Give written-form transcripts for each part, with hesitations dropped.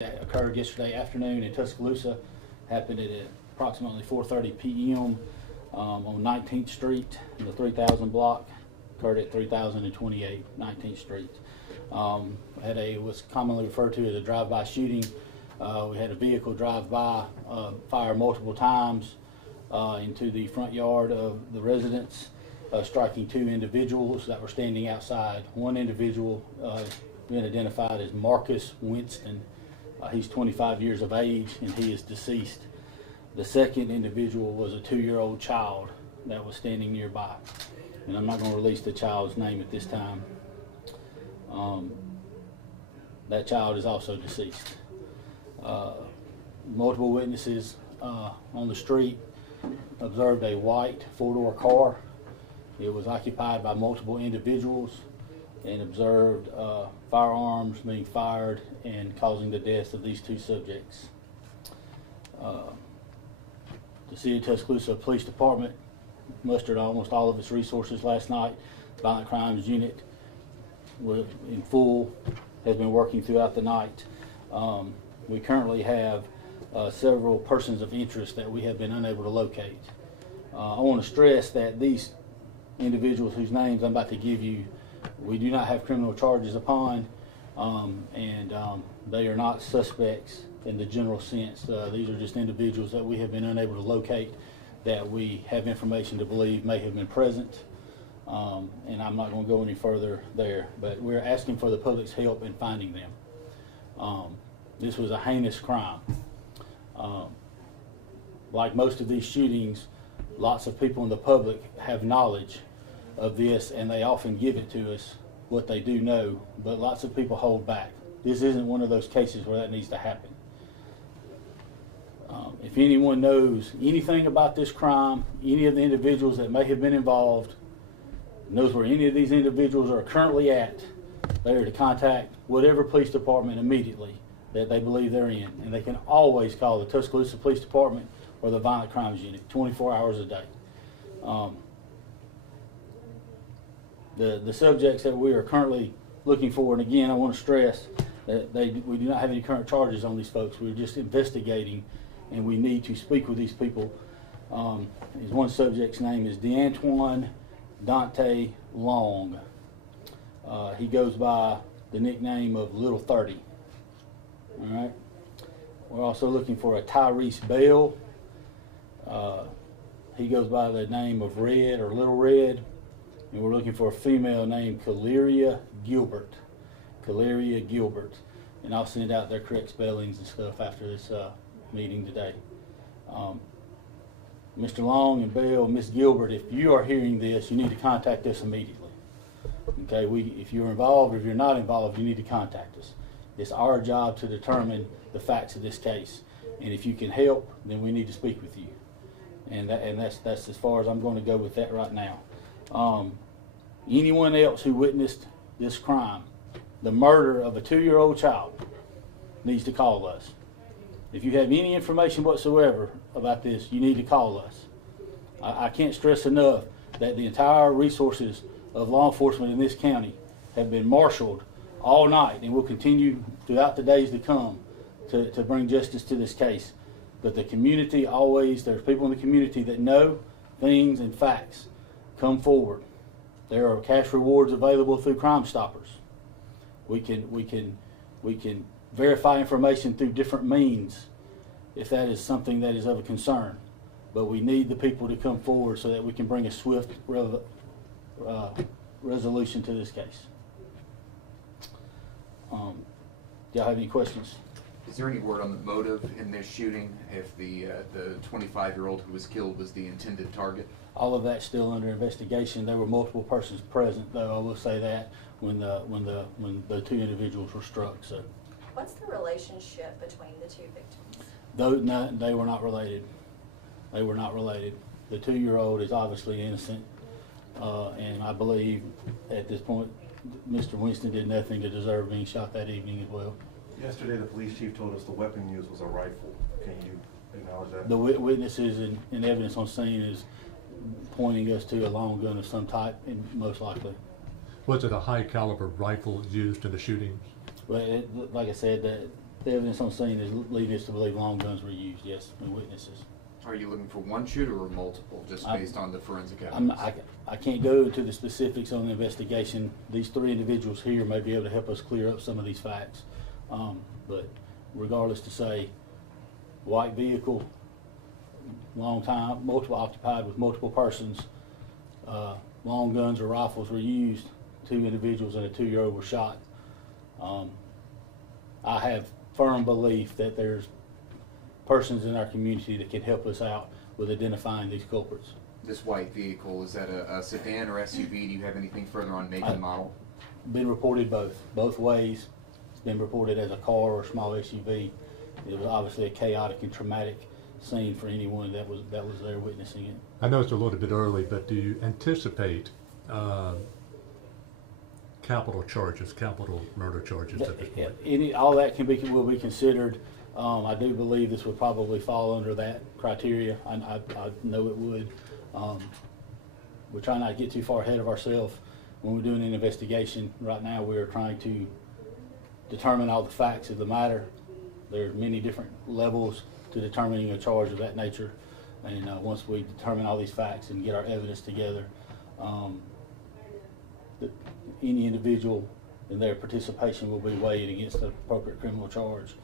That occurred yesterday afternoon in Tuscaloosa, happened at approximately 4:30 p.m. On 19th Street, in the 3000 block, occurred at 3028 19th Street. What's commonly referred to as a drive-by shooting. We had a vehicle drive by, fire multiple times into the front yard of the residence, striking two individuals that were standing outside. One individual been identified as Marcus Winston. He's 25 years of age and he is deceased. The second individual was a 2-year-old child that was standing nearby. And I'm not going to release the child's name at this time. That child is also deceased. Multiple witnesses on the street observed a white 4-door car. It was occupied by multiple individuals and observed firearms being fired and causing the deaths of these two subjects. The City of Tuscaloosa Police Department mustered almost all of its resources last night. Violent Crimes Unit was in full, has been working throughout the night. We currently have several persons of interest that we have been unable to locate. I want to stress that these individuals whose names I'm about to give you, we do not have criminal charges upon, and they are not suspects in the general sense. These are just individuals that we have been unable to locate, that we have information to believe may have been present, and I'm not going to go any further there, but we're asking for the public's help in finding them. This was a heinous crime. Like most of these shootings, lots of people in the public have knowledge of this and they often give it to us, what they do know, but lots of people hold back. This isn't one of those cases where that needs to happen. If anyone knows anything about this crime, any of the individuals that may have been involved, knows where any of these individuals are currently at, they are to contact whatever police department immediately that they believe they're in. And they can always call the Tuscaloosa Police Department or the Violent Crimes Unit 24 hours a day. The subjects that we are currently looking for, and again I want to stress that we do not have any current charges on these folks. We're just investigating and we need to speak with these people. His one subject's name is DeAntoine Dante Long. He goes by the nickname of Little 30. All right. We're also looking for a Tyrese Bell. He goes by the name of Red or Little Red. And we're looking for a female named Caleria Gilbert. Caleria Gilbert. And I'll send out their correct spellings and stuff after this meeting today. Mr. Long and Bell, Miss Gilbert, if you are hearing this, you need to contact us immediately. Okay, if you're involved or if you're not involved, you need to contact us. It's our job to determine the facts of this case. And if you can help, then we need to speak with you. And that's as far as I'm going to go with that right now. Anyone else who witnessed this crime, the murder of a 2-year-old child, needs to call us. If you have any information whatsoever about this, you need to call us. I can't stress enough that the entire resources of law enforcement in this county have been marshaled all night and will continue throughout the days to come to bring justice to this case. But the community always, there's people in the community that know things and facts. Come forward. There are cash rewards available through Crime Stoppers. We can verify information through different means if that is something that is of a concern. But we need the people to come forward so that we can bring a swift resolution to this case. Do y'all have any questions? Is there any word on the motive in this shooting? If the 25-year-old who was killed was the intended target? All of that's still under investigation. There were multiple persons present, though. I will say that when the two individuals were struck. So, what's the relationship between the two victims? They were not related. They were not related. The 2-year-old is obviously innocent, and I believe at this point, Mr. Winston did nothing to deserve being shot that evening as well. Yesterday, the police chief told us the weapon used was a rifle. Can you acknowledge that? The witnesses and evidence on scene is pointing us to a long gun of some type, and most likely. Was it a high caliber rifle used in the shootings? Well, like I said, The evidence on scene is leading us to believe long guns were used, yes, and witnesses. Are you looking for one shooter or multiple, just based on the forensic I'm, evidence? I can't go into the specifics on the investigation. These three individuals here may be able to help us clear up some of these facts. But regardless, to say white vehicle, long time, multiple occupied with multiple persons, long guns or rifles were used, 2 individuals and a 2-year-old were shot. I have firm belief that there's persons in our community that can help us out with identifying these culprits. This white vehicle, is that a sedan or SUV? Do you have anything further on make and model? Been reported both ways. It's been reported as a car or small SUV. It was obviously a chaotic and traumatic scene for anyone that was there witnessing it. I know it's a little bit early, but do you anticipate capital charges, capital murder charges at this point? All that will be considered. I do believe this would probably fall under that criteria. I know it would. We're trying not to get too far ahead of ourselves when we're doing an investigation. Right now, we are trying to determine all the facts of the matter. There are many different levels to determining a charge of that nature. And once we determine all these facts and get our evidence together, any individual and their participation will be weighed against the appropriate criminal charge.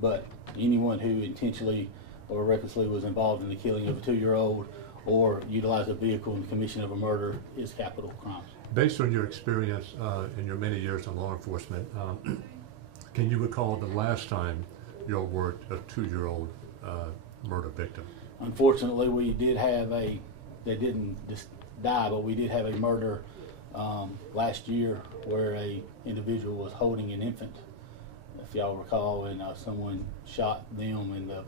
But anyone who intentionally or recklessly was involved in the killing of a 2-year-old or utilized a vehicle in the commission of a murder is capital crimes. Based on your experience in your many years in law enforcement, can you recall the last time you worked a 2-year-old murder victim? Unfortunately, we did have they didn't just die, but we did have a murder last year where a individual was holding an infant, if y'all recall, and someone shot them, and the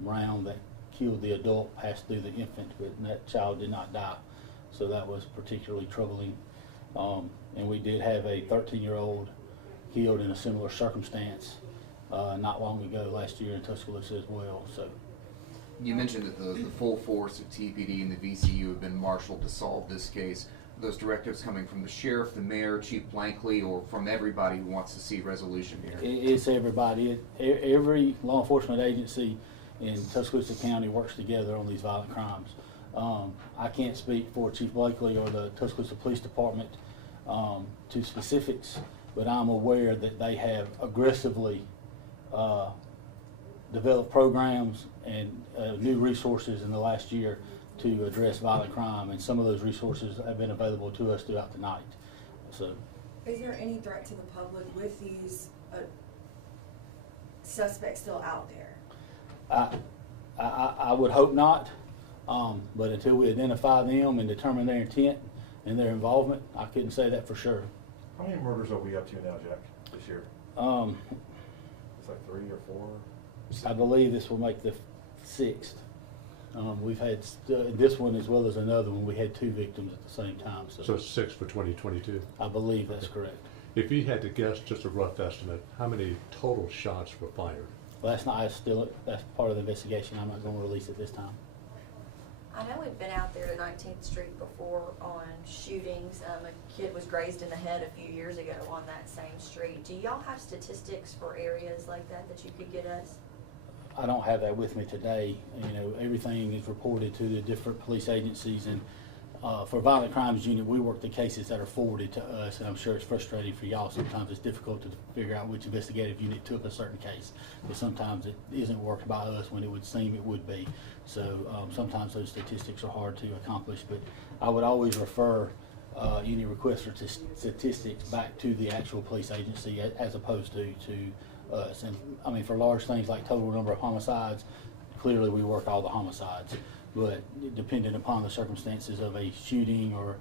round that killed the adult passed through the infant, but that child did not die. So that was particularly troubling. And we did have a 13-year-old killed in a similar circumstance not long ago last year in Tuscaloosa as well. So You mentioned that the full force of TPD and the VCU have been marshaled to solve this case. Are those directives coming from the sheriff, the mayor, Chief Blankley, or from everybody who wants to see resolution here? it's everybody. Every law enforcement agency in Tuscaloosa County works together on these violent crimes. I can't speak for Chief Blakely or the Tuscaloosa Police Department to specifics, but I'm aware that they have aggressively developed programs and new resources in the last year to address violent crime, and some of those resources have been available to us throughout the night. So, is there any threat to the public with these suspects still out there? I would hope not, but until we identify them and determine their intent and their involvement, I couldn't say that for sure. How many murders are we up to now, Jack, this year? It's like 3 or 4? I believe this will make the 6th. We've had this one as well as another one. We had 2 victims at the same time. So 6 for 2022. I believe that's correct. If you had to guess, just a rough estimate, how many total shots were fired? Last night, that's part of the investigation. I'm not going to release it this time. I know we've been out there to 19th Street before on shootings. A kid was grazed in the head a few years ago on that same street. Do y'all have statistics for areas like that that you could get us? I don't have that with me today. You know, everything is reported to the different police agencies, and for Violent Crimes Unit, we work the cases that are forwarded to us, and I'm sure it's frustrating for y'all. Sometimes it's difficult to figure out which investigative unit took a certain case, but sometimes it isn't worked by us when it would seem it would be. So sometimes those statistics are hard to accomplish, but I would always refer any request for statistics back to the actual police agency as opposed to us. And I mean, for large things like total number of homicides, clearly we work all the homicides. But depending upon the circumstances of a shooting, or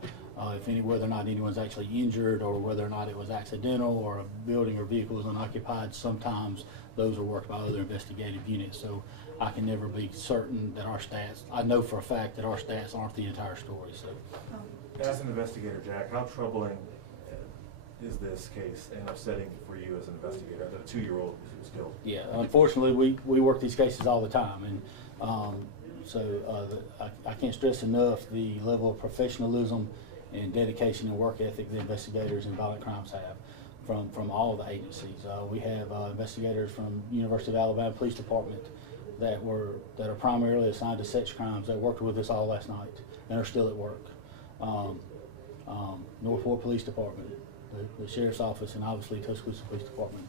whether or not anyone's actually injured, or whether or not it was accidental, or a building or vehicle was unoccupied, sometimes those are worked by other investigative units. So I can never be certain that our stats, I know for a fact that our stats aren't the entire story. So, As an investigator, Jack, how troubling is this case and upsetting for you as an investigator that a 2-year-old was killed? yeah, unfortunately, we work these cases all the time, and I can't stress enough the level of professionalism and dedication and work ethic the investigators in violent crimes have. from all the agencies. We have investigators from University of Alabama Police Department that are primarily assigned to sex crimes that worked with us all last night and are still at work. Northport Police Department, the Sheriff's Office, and obviously Tuscaloosa Police Department.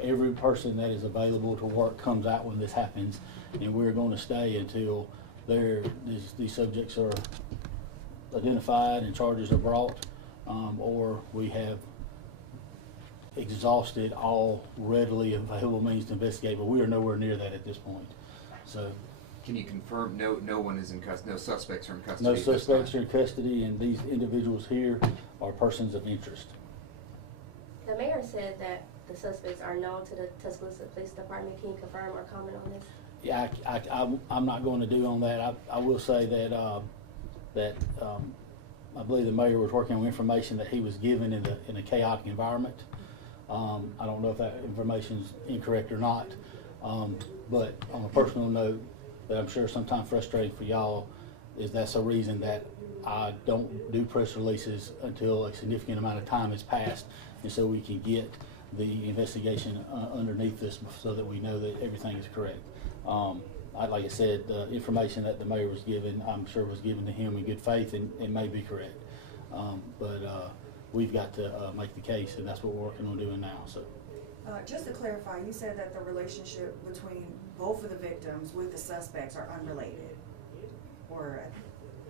Every person that is available to work comes out when this happens, and we're going to stay until these subjects are identified and charges are brought, or we have exhausted all readily available means to investigate, but we are nowhere near that at this point. So, Can you confirm no one is in custody, no suspects are in custody? no at this time? suspects are in custody, and these individuals here are persons of interest. The mayor said that the suspects are known to the Tuscaloosa Police Department. Can you confirm or comment on this? Yeah, I'm not going to do on that. I will say that I believe the mayor was working on information that he was given in a chaotic environment. I don't know if that information is incorrect or not, but on a personal note, that I'm sure is sometimes frustrating for y'all, is that's a reason that I don't do press releases until a significant amount of time has passed, and so we can get the investigation underneath this so that we know that everything is correct. Like I said, the information that the mayor was given, I'm sure was given to him in good faith and may be correct. But we've got to make the case, and that's what we're working on doing now. So, Just to clarify, you said that the relationship between both of the victims with the suspects are unrelated, or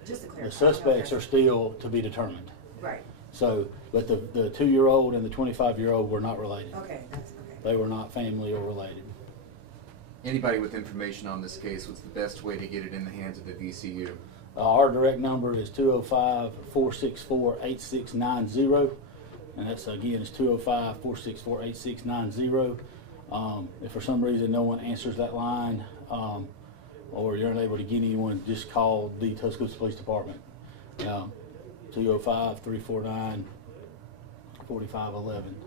just to clarify. the suspects are still to be determined. Right, So, but the 2-year-old and the 25-year-old were not related. okay, that's, okay. They were not family or related. Anybody with information on this case, what's the best way to get it in the hands of the VCU? Our direct number is 205-464-8690, and that's, again, it's 205-464-8690. If for some reason no one answers that line, or you're unable to get anyone, just call the Tuscaloosa Police Department, 205-349-4511,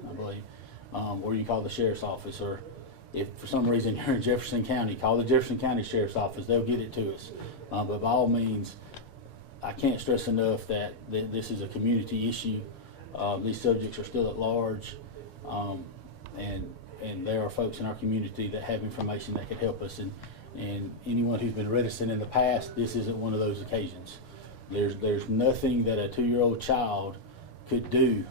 I believe, or you can call the Sheriff's Office, or if for some reason you're in Jefferson County, call the Jefferson County Sheriff's Office. They'll get it to us. But by all means, I can't stress enough that this is a community issue. These subjects are still at large, and there are folks in our community that have information that could help us. And anyone who's been reticent in the past, this isn't one of those occasions. There's nothing that a 2-year-old child could do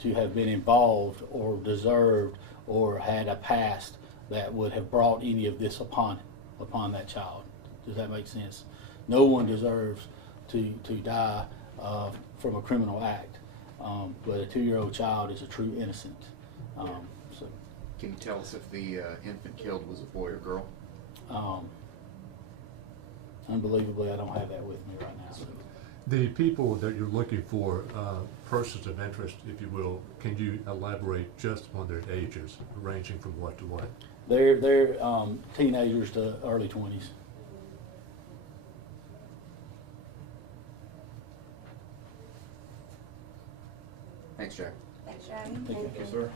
to have been involved or deserved or had a past that would have brought any of this upon that child. Does that make sense? No one deserves to die from a criminal act, but a 2-year-old child is a true innocent. So, Can you tell us if the infant killed was a boy or girl? unbelievably, I don't have that with me right now. So. The people that you're looking for, persons of interest, if you will, can you elaborate just on their ages, ranging from what to what? They're teenagers to early 20s. Thanks, Jack. Thanks, Jack. Thank you. Yes, sir.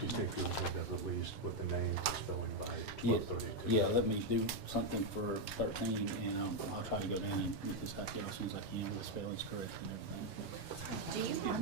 Just make sure that at least with the name spelling by Yeah, 1232. yeah, let me do something for 13, and I'll try to go down and get this out to you as soon as I can with the spellings correct and everything. Do you have,